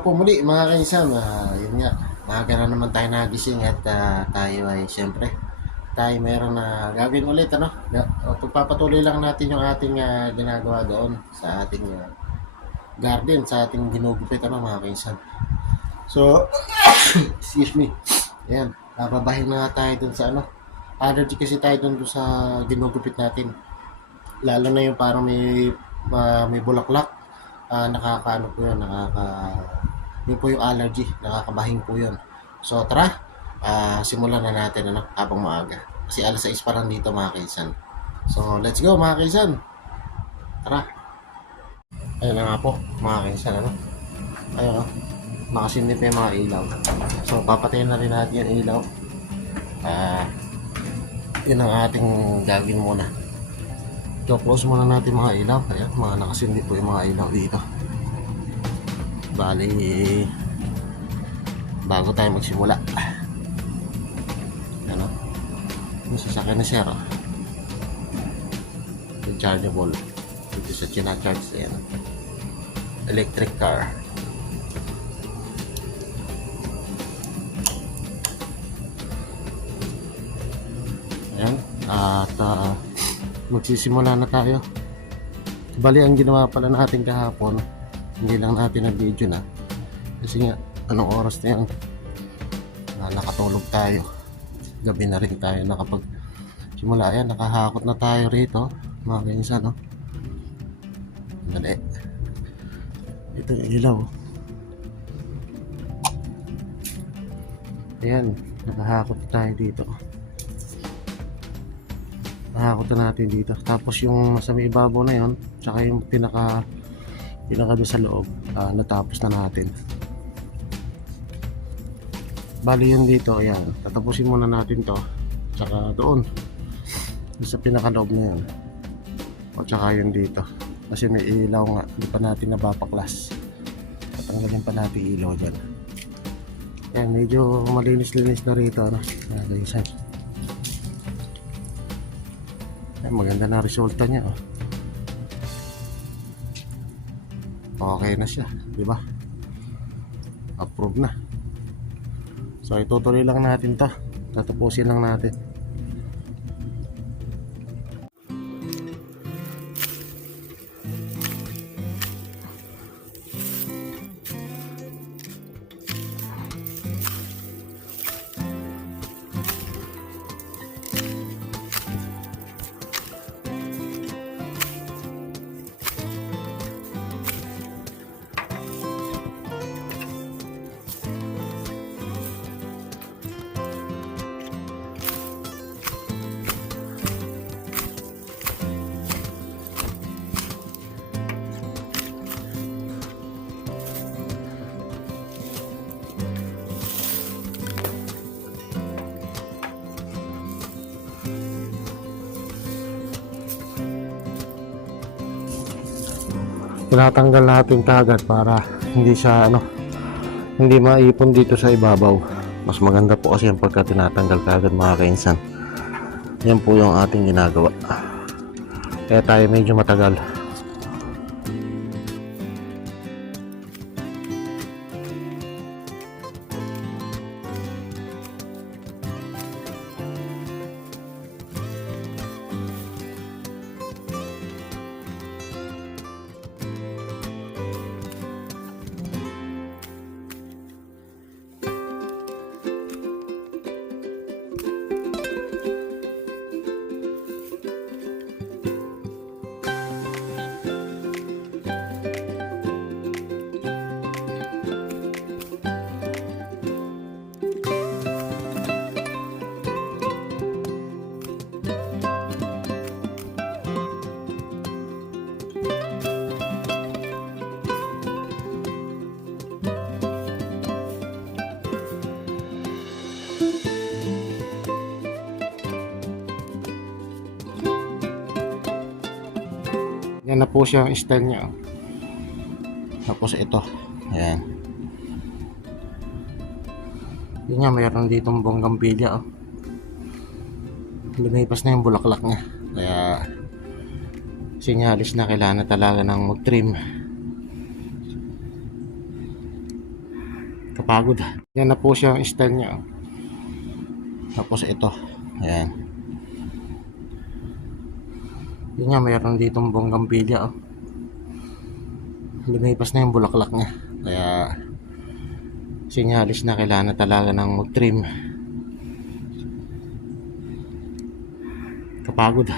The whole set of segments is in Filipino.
araw po muli mga kainsan. Yun nga, maaga na naman tayo nagising at tayo ay siyempre tayo meron na gagawin ulit ano. Pagpapatuloy lang natin yung ating ginagawa doon sa ating garden, sa ating ginugupit ano mga kainsan. So, excuse me. Ayan, babahin na tayo dun sa ano. Allergy kasi tayo dun sa ginugupit natin. Lalo na yung parang may bulaklak. Nakakaano po yun, yun po yung allergy, nakakabahing po yun. So tara, simulan na natin ano, habang maaga. Kasi alas 6 pa lang dito mga kaisan. So let's go mga kaisan. Tara. Ayun na nga po mga kaisan ano. Ayun o, nakasindi pa yung mga ilaw. So papatayin na rin natin yung ilaw. Yun ang ating gagawin muna. So, close muna natin mga ilaw. Ayan, mga nakasindi po yung mga ilaw dito. Bali, bago tayo magsimula. Ano? Yung sasakyan ni Sir. Rechargeable. Dito sa chinacharge. Ayan. Electric car. Ayan. At, magsisimula na tayo. Bali ang ginawa pala natin kahapon, hindi lang natin na video na kasi nga anong oras na yan, nakatulog tayo, gabi na rin tayo nakapag simula. Yan, nakahakot na tayo rito mga kainsan no? Dali, ito yung ilaw. Ayan, nakahakot tayo dito. Nakakot na natin dito. Tapos yung nasa may ibabaw na yon, tsaka yung pinaka doon sa loob, natapos na natin. Bali yun dito, ayan. Tatapusin muna natin to. Tsaka doon sa pinaka-loob na yun. O tsaka yun dito. Kasi may ilaw nga, hindi pa natin nabapaklas. Tatanggalin pa natin ilaw dyan. Ayan, medyo malinis-linis na rito, ano? Ayan, maganda na resulta niya oh. Okay na siya, di ba? Approve na. So itutuloy lang natin to, tatapusin lang natin. Tinatanggal natin kagad para hindi siya hindi maipon dito sa ibabaw. Mas maganda po kasi yung pagka tinatanggal kagad mga kainsan. Yan po yung ating ginagawa, kaya tayo medyo matagal. Yan na po siya ang style niya. Tapos ito, ayan. Yun nga, mayroon ditong bonggambilya oh. Lumipas na yung bulaklak niya, kaya sinyalis na kailangan talaga ng mag-trim. Kapagod. Yan na po siyang style niya. Oh. Tapos ito. Ayan. Yun nga, mayroon ditong bonggambilya. Oh. Lumipas na yung bulaklak niya. Kaya sinyalis na kailangan na talaga ng mag-trim. Kapagod.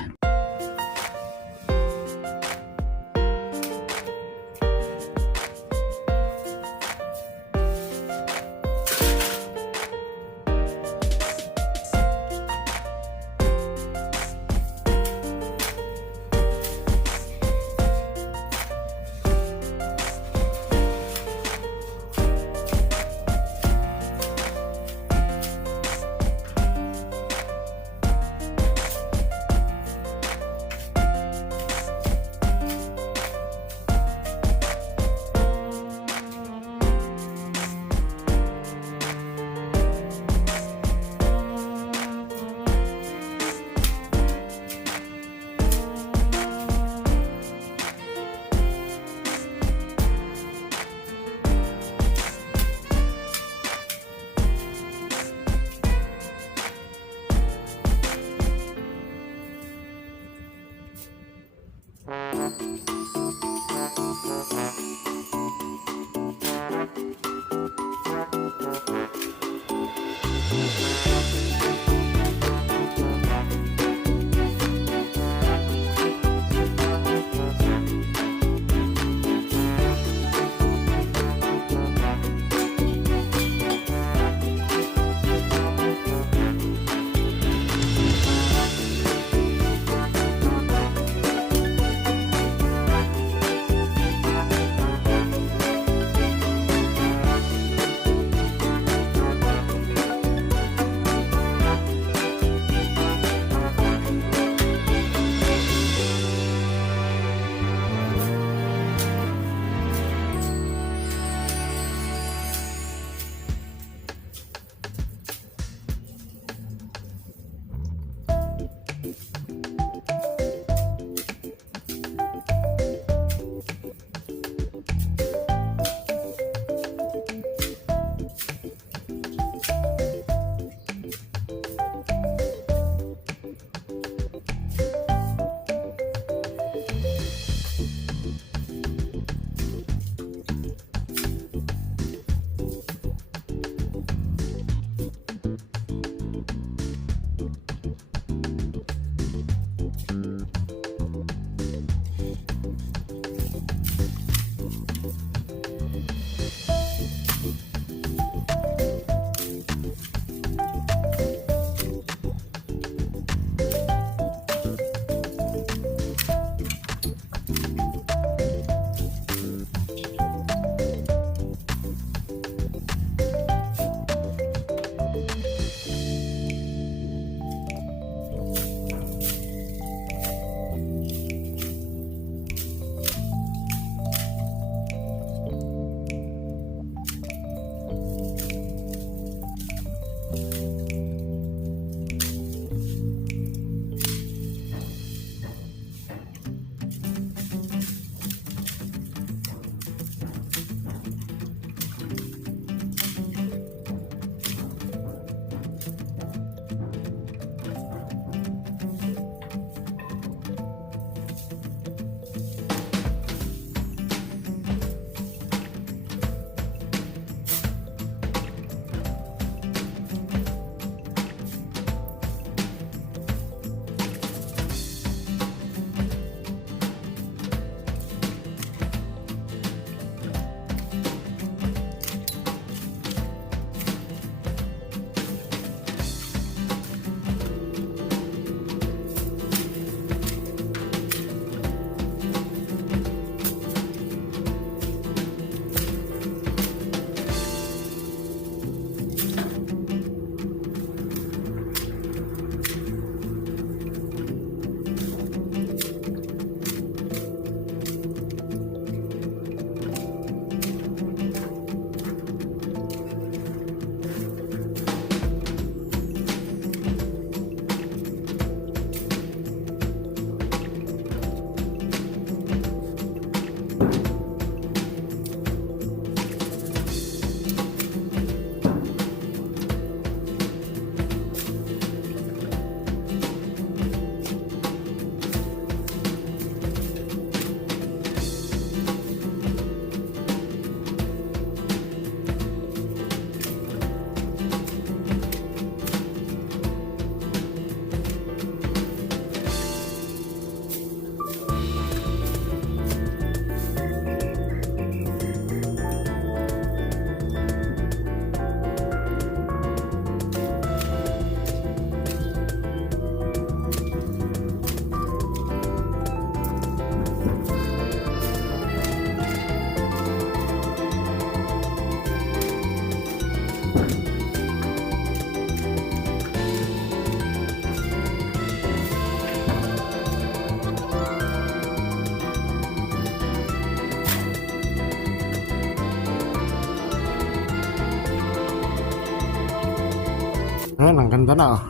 Ayan, ang ganda na oh.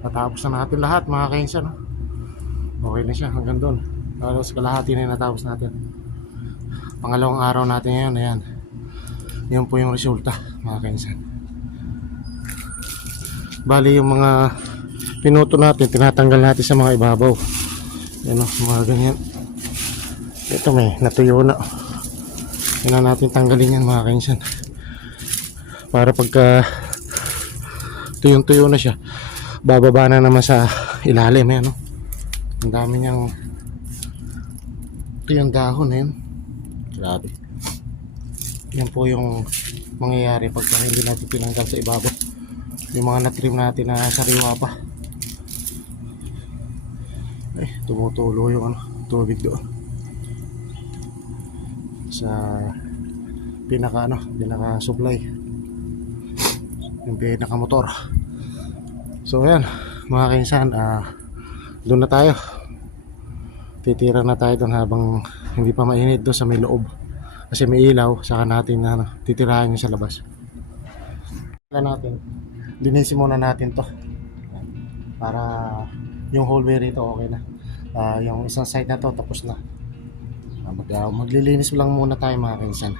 Natapos na natin lahat mga kainsan, no? Okay na siya hanggang doon. Halos kalahati na yung natapos natin. Pangalawang araw natin ngayon. Ayan, yun po yung resulta mga kainsan. Bali yung mga pinuto natin, tinatanggal natin sa mga ibabaw. Yan o, mga ganyan. Ito may natuyo na. Yan na natin tanggalin yan mga kainsan. Para pagka tuyong-tuyo na siya, bababa na naman sa ilalim. Yan o. Ang dami niyang tuyong dahon na yun. Grabe. Yan po yung mangyayari pagka hindi natin tinanggal sa ibabaw. Yung mga natrim natin na sariwa pa. Ay, tumutulo yung tubig doon sa pinaka supply, yung pinaka motor. So ayan mga kainsan, doon na tayo, titira na tayo doon habang hindi pa mainit doon sa may loob kasi may ilaw. Saka natin titirahan yung sa labas. Linisin muna natin to para yung hallway rito okay na. Yung isang side na to tapos na. Maglilinis lang muna tayo mga kainsan.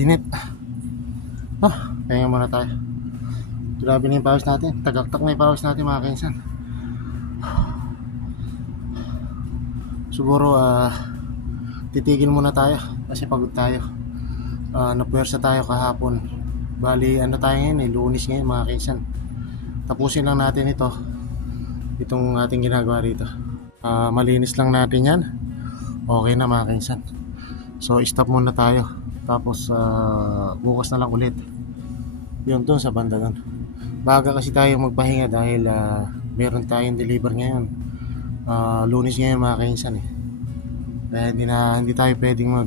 Init. Kaya muna tayo. Grabe na yung pawis natin. Tagaktak na yung pawis natin mga kainsan. Siguro titigil muna tayo kasi pagod tayo. Napuwersa tayo kahapon. Bali ano tayo ngayon Lunes ngayon mga kainsan. Tapusin lang natin itong ating ginagawa rito. Malinis lang natin yan. Okay na mga kainsan. So stop muna tayo. Tapos bukas na lang ulit. Yun doon sa banda doon. Baga kasi tayo magpahinga dahil meron tayong deliver ngayon. Lunes ngayon mga kainsan Dahil hindi tayo pwedeng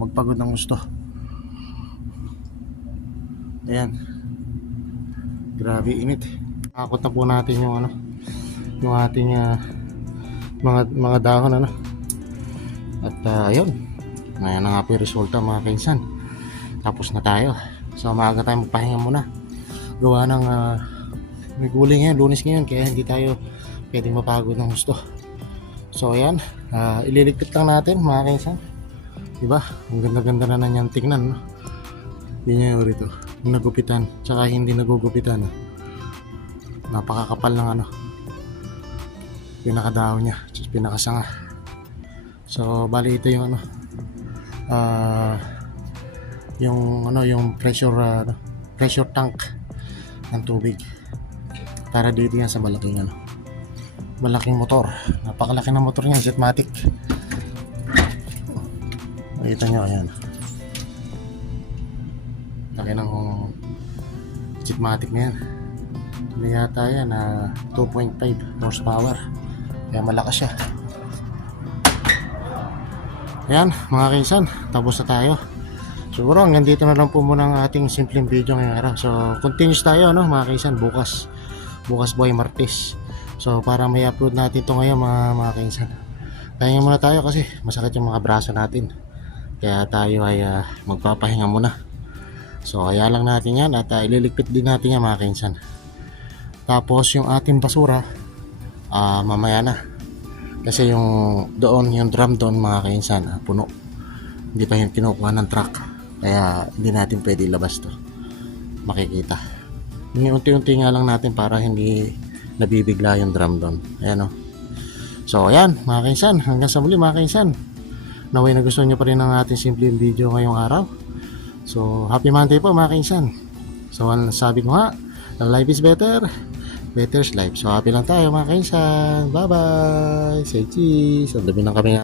magpagod ng gusto. Ayan. Grabe init. Akot na po natin yung ating mga dahon At ayun. Ngayon na nga po yung resulta mga kainsan. Tapos na tayo. So maaga tayo magpahinga muna. Gawa ng may gulay ngayon, Lunes ngayon, kaya hindi tayo pwedeng mapagod ng gusto. So ayan, ililigpit lang natin mga kainsan. Diba? Ang ganda-ganda na nanyang tingnan, no? Yun yung rito. Yung nagupitan, tsaka hindi nagugupitan. Napakakapal ng pinakadaw niya, pinakasanga. So bali ito yung yung pressure tank ng tubig para dito yan sa malaking motor. Napakalaki ng motor niya, Jetmatic. Makita nyo, ayan. Laki ng Jetmatic na yan. Hindi yata yan 2.5 horsepower, kaya malakas siya. Ayan mga kainsan, tapos na tayo. Siguro hanggang dito na lang po muna ang ating simpleng video ngayong araw. So continuous tayo mga kainsan, bukas buhay Martes. So para may upload natin ito ngayon mga kainsan. Pahinga muna tayo kasi masakit yung mga braso natin. Kaya tayo ay magpapahinga muna. So kaya lang natin yan at ililigpit din natin yan mga kainsan. Tapos yung ating basura mamaya na. Kasi yung drum doon mga kainsan puno. Hindi pa yung kinukuha ng truck. Kaya hindi natin pwede ilabas to. Makikita. Unti-unti nga lang natin para hindi nabibigla yung drum doon. Ayan So ayan mga kainsan. Hanggang sa muli mga kainsan. Naway na gusto nyo pa rin ang ating simpleng video ngayong araw. So happy Monday po mga kainsan. So sabi ko nga, life is better. Better's life. So happy lang tayo mga kainsan. Bye bye. Say cheese. Ang dami ng kami